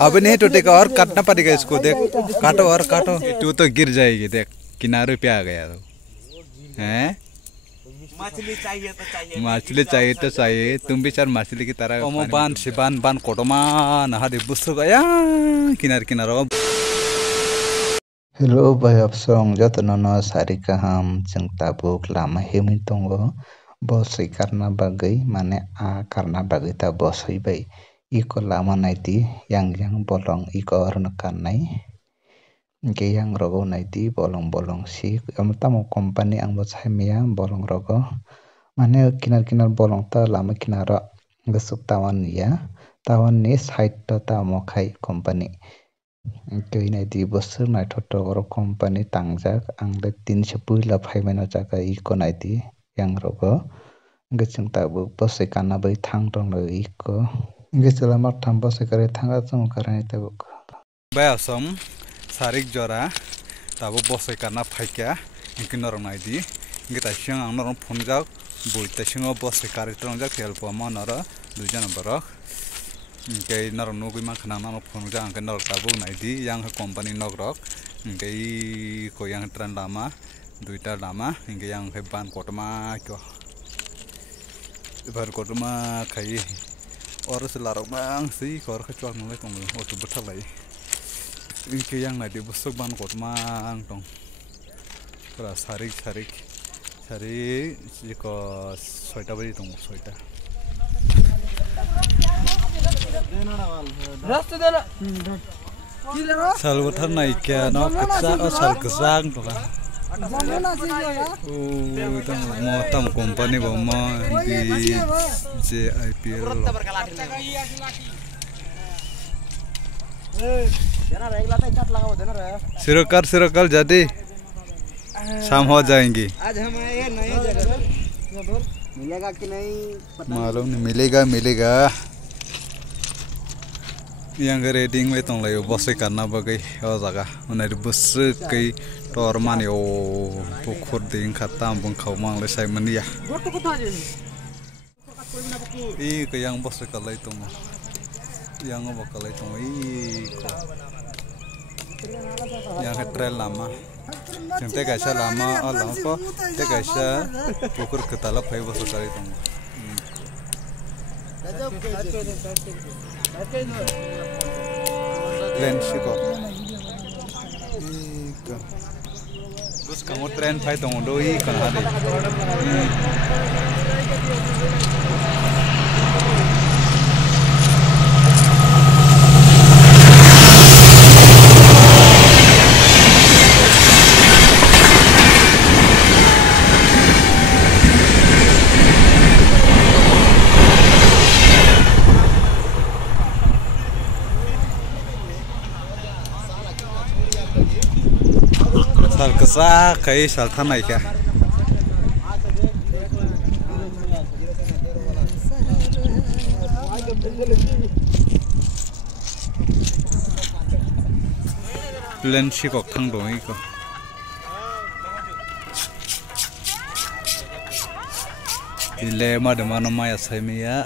अब नहीं तो टेका और काटना पड़ेगा इसको देख काटो और काटो तू तो गिर जाएगी देख किनारे पे आ गया तो हैं मछली चाहिए तो चाहिए तुम भी चार मछली की तरह ओमो बान से बान कोटमा नहा दे बुस्सो गया किनार किनारो हेलो भाई अब सॉन्ग जतनो सारी कहम चिंता बुक लामा हेमी तंगो बस करना बागै माने आ करना बागै ता बस भाई इको लामा नाइती yang bolong iko orno kanai ke yang rogo naiti bolong si tamo company ang bosai mia bolong rogo mane kinar bolong ta lama kinara gesuk tawan ya tawan ni side ta tamo khai company ke naiti bosur nai thoto oro company tangjak ang le 300 la phaimano jaka iko naiti yang rogo gesung tabu bosai kana bai thang tong lo iko Gisela matam bose kare thanga chung karani tabuk bayasam sarik jora tabu bose kana phaikya inkinor naidi ngita siang ang norom phunjak boita singo bose kare trongjak helpo manara dujan borok ke nor nugui mankhana nor phunjak ang nor tabu naidi yang company nogrok ke ko yang tran lama duita lama inge yang ban kotma kyo bar kotma khai और से लारो बांग सही कर खचवाक नले तंग ओ तो बथा लाई इनके yang नादि Basak बान कोटमा आं तंग पूरा सारिक जिको 6टा बजे तंग 6टा रास्ते देना साल बथर नाइ क्या न कच्चा और साल कसांग तो मोतम कंपनी बमा di JIPL सिरोकर jadi शाम हो जाएंगी आज हम आए नए जगह मिलेगा कि नहीं मालूम नहीं मिलेगा yang reading में तो लायो बस करना बगै ओ जगह उन्हें बस कई तोर माने ओ पुखुर दिन खाता बंखाव मांगले साइमनिया ई के yang bos kalai tong yang bakalai tong i ko yang trail lama jente kaisa lama alang ko te kaisa pukur ketala phai bos kalai tong len siko terus kamu tren phai tong doi kana de साल कसा कई साल था नहीं क्या plane शिकक थांग दं eco दिले मादमानो माया साइमिया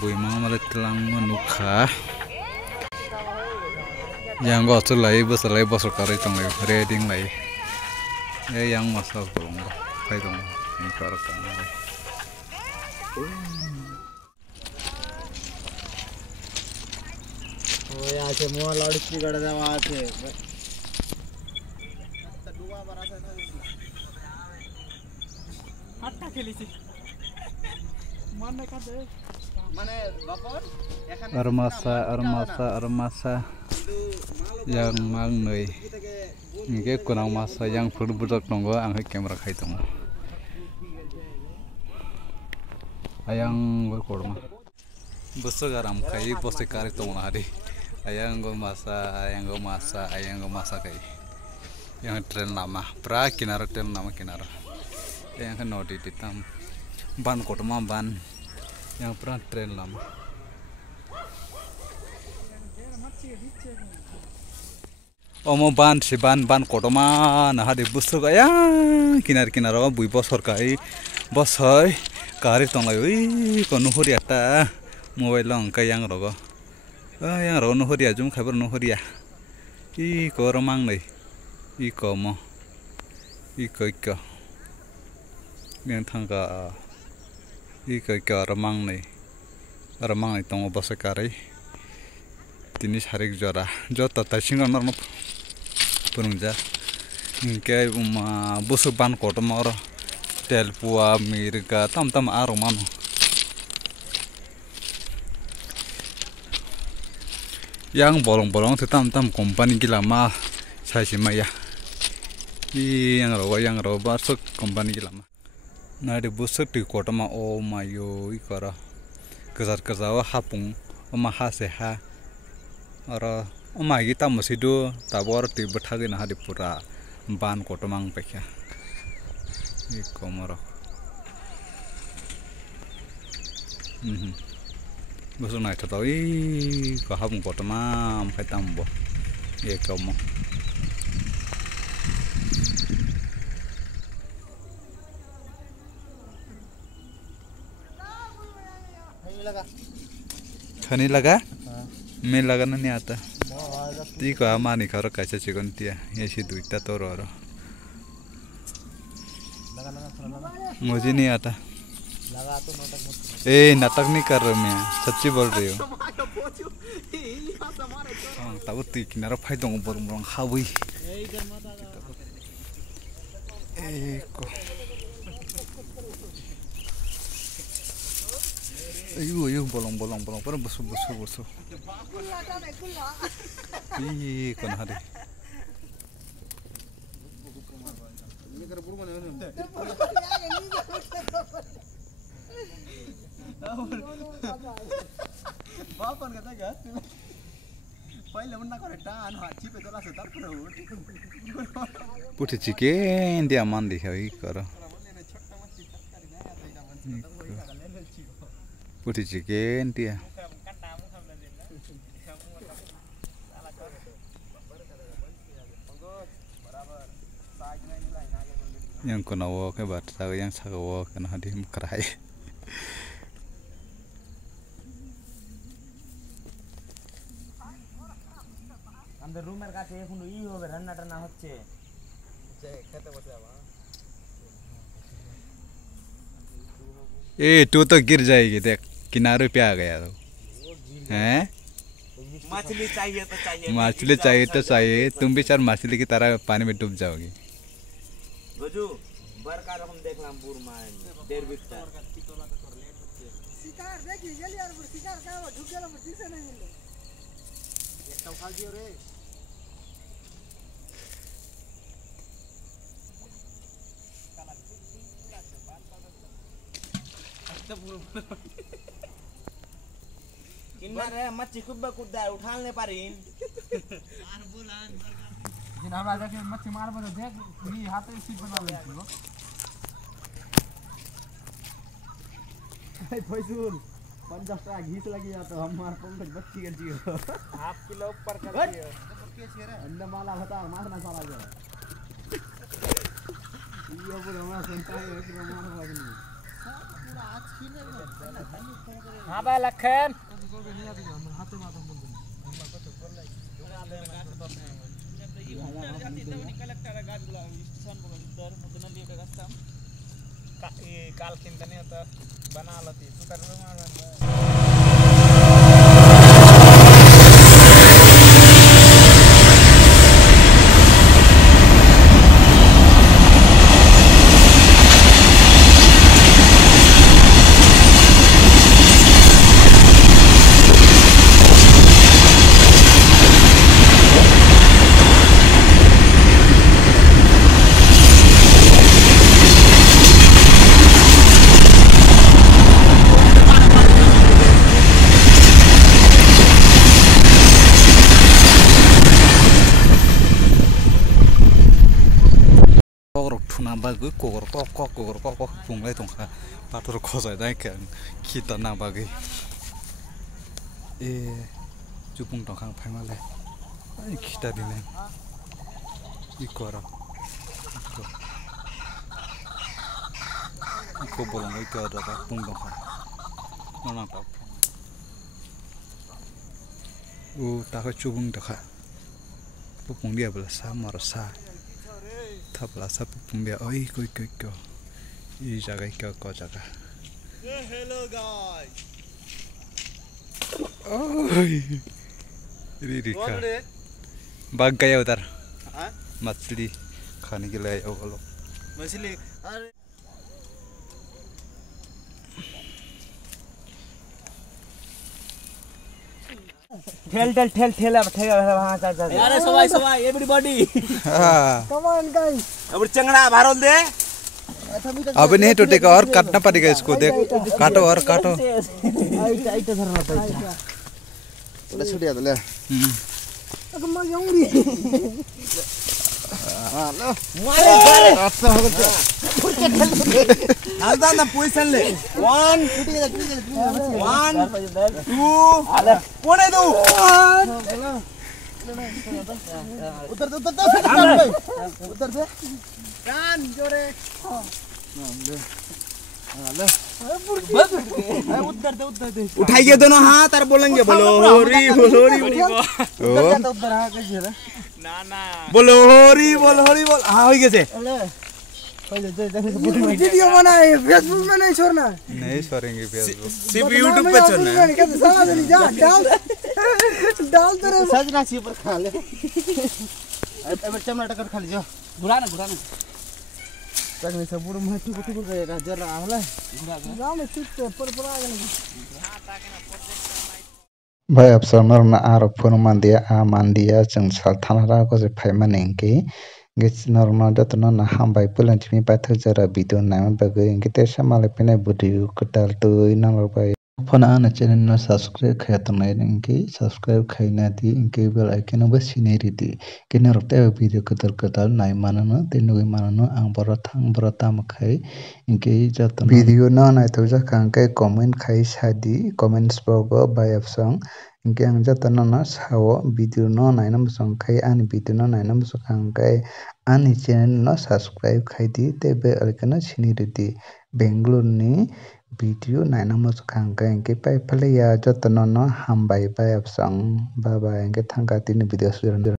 बुइमा माले तलां मनुखा yang go to lai bus kari tong lai reading lai yang masa bolong kai tong ni karo kan lai ओ यहाँ से मुँह लाउड स्पीकर है वहाँ से हट्टा खेली थी मारने का दे माने बापर armasa yang mang nei nge kunang masa yang fur budak nonggo ang kamera khai tong ayang go korma busu garam khai boste kari tong hari ayang go masa kai yang tren lama pra kinara tren lama kinara yang kan nodi ditam ban kotma ban yang pra tren lama omo ban si ban kotoma nah de busu gaya kinar bui bosor kai bosoi kari tonglai oi konu huri ata mobile long ka yang rogo yang rogo no horia jum khabar no horia I ko romang nei I ko mo I ko yang thangka I ko romang nei tong bosakari tini sarik jora jota ta singa norno punungja ingke busuk ban koto moro tel pua mirga tam aro mano yang bolong tam kompani gila ma saisi maya yang rawa barsuk kompani gila ma na de busuk di koto ma o mayo ikara kezawa hapung oma hase ha ora oma kita masido tabor ti bethage na hadi pura ban koto mang pekya I komoro busuk nai to I ko hapung koto ma phai tambo e komo खनी लगा मैं लगाना नहीं आता ठीक है हमारी करो कैसे चिकन तिया ये सी दूसरा तो रो मुझे नहीं आता ए नाटक नहीं कर रहा मैं सच्ची बोल रही हूँ तब तू किनारा फाइट दूँगा बोलूँगा हाँ वही ayo bolong पर बसो ih kon hari बापन कता gas पहिले म्हणना करे टान हाची पे तोला सता प्रभु पुठी chicken dia mandi hai karo puthi chicken dia yang kena wo ke bat tahu yang sagawo kena hadi mukrai আমাদের রুমের কাছে এখন ই হবে রান্না টান্না হচ্ছে যে খেতে বসে যাবা ए तू तो गिर जाएगी देख किनारे पे आ गया तो हैं मछली चाहिए तो चाहिए तुम भी चार मछली की तरह पानी में डूब जाओगी गजू बरका रकम देखलाम बुर मान 1.5 बिस्ता शिकार देखी गेली यार शिकार का ढुक गेला पर दिसे नहीं मिललो एक तो खा दियो रे किन्ना रे मच्छी कुब्बा कुद्दा उठालने पारिन यार बोलान जिन हमरा जाके मच्छी मारबो तो देख ई हाथे सीट बना लेछियो ए फैजुल 50 टाका घीस लगी जा तो हमार पंकज बच्ची के जियो हाफ किलो ऊपर कर दियो के छे रे अंडा माला बता मारना साला जो यो बोल हमरा संता है कि मार लगनी हाँ भाई लखन काल किंतने होता बना लती तू कर bagus kokor kok bungai tongka patur kozai dai kan kita na bagai jupung tongkang pemale kita dine ikora iko bolong itu ada pung tongkang nonang tau tahu cubung dekha pupung dia belasa marasa tak belasa pupung dia oi koi ini jaga kau jaga hello guys oi ini dika bag gaya udar मछली खाने के लिए वो मछली ठेल अब वहां चल अरे सबाई एवरीबॉडी कम ऑन गाइस अब चंगड़ा भारल दे अब नहीं टूटेगा और काटना पड़ेगा इसको देख काटो और काटो आइट धरना पड़ेगा ले छुटिया तो ले अगम जाऊंगी लो मारे अच्छा हो गया हालदा ना पोजीशन ले 1 2 कोने दो उतर दे कान जोरे उधर दे उठाइए दोनों हाथ और बोलेंगे बोलो होरी बोलो होरी बोल हाँ हो गए वीडियो बनाए फेसबुक में नहीं छोड़ना नहीं छोड़ेंगे फेसबुक सिर्फ यूट्यूब पे छोड़ना है डाल तेरे सजना सी पर खा ले अब टमाटर कर खा लीजिए बुरा ना तक नहीं सब बुरा मैं टुक रहेगा जरा होला गांव में सिर्फ पर आ गए Baik, absorber na arok pun mandia jeng sal tanara ko se pai manengki gits normal jatno na hambai pulan timi pathu jara video na bagai engki te samale pine video ketal tu inang bai phone ana channel no subscribe khaya to nai engki subscribe khai na di engki bell icon no sineri di kene rokte video ketal nai manano tenui manano ang borotam khai engki jatno video na nai to jakang kai comment khai sadi comments bogo bai absong engke ang jatano na sawo video no nainam song khai ani video no nainam song khai ani channel no subscribe khai di te be alkana siniri di Bangalore ni video nainam song khai engke pai phale ya jatano no hambai bai absong bye bye engke thangka tini video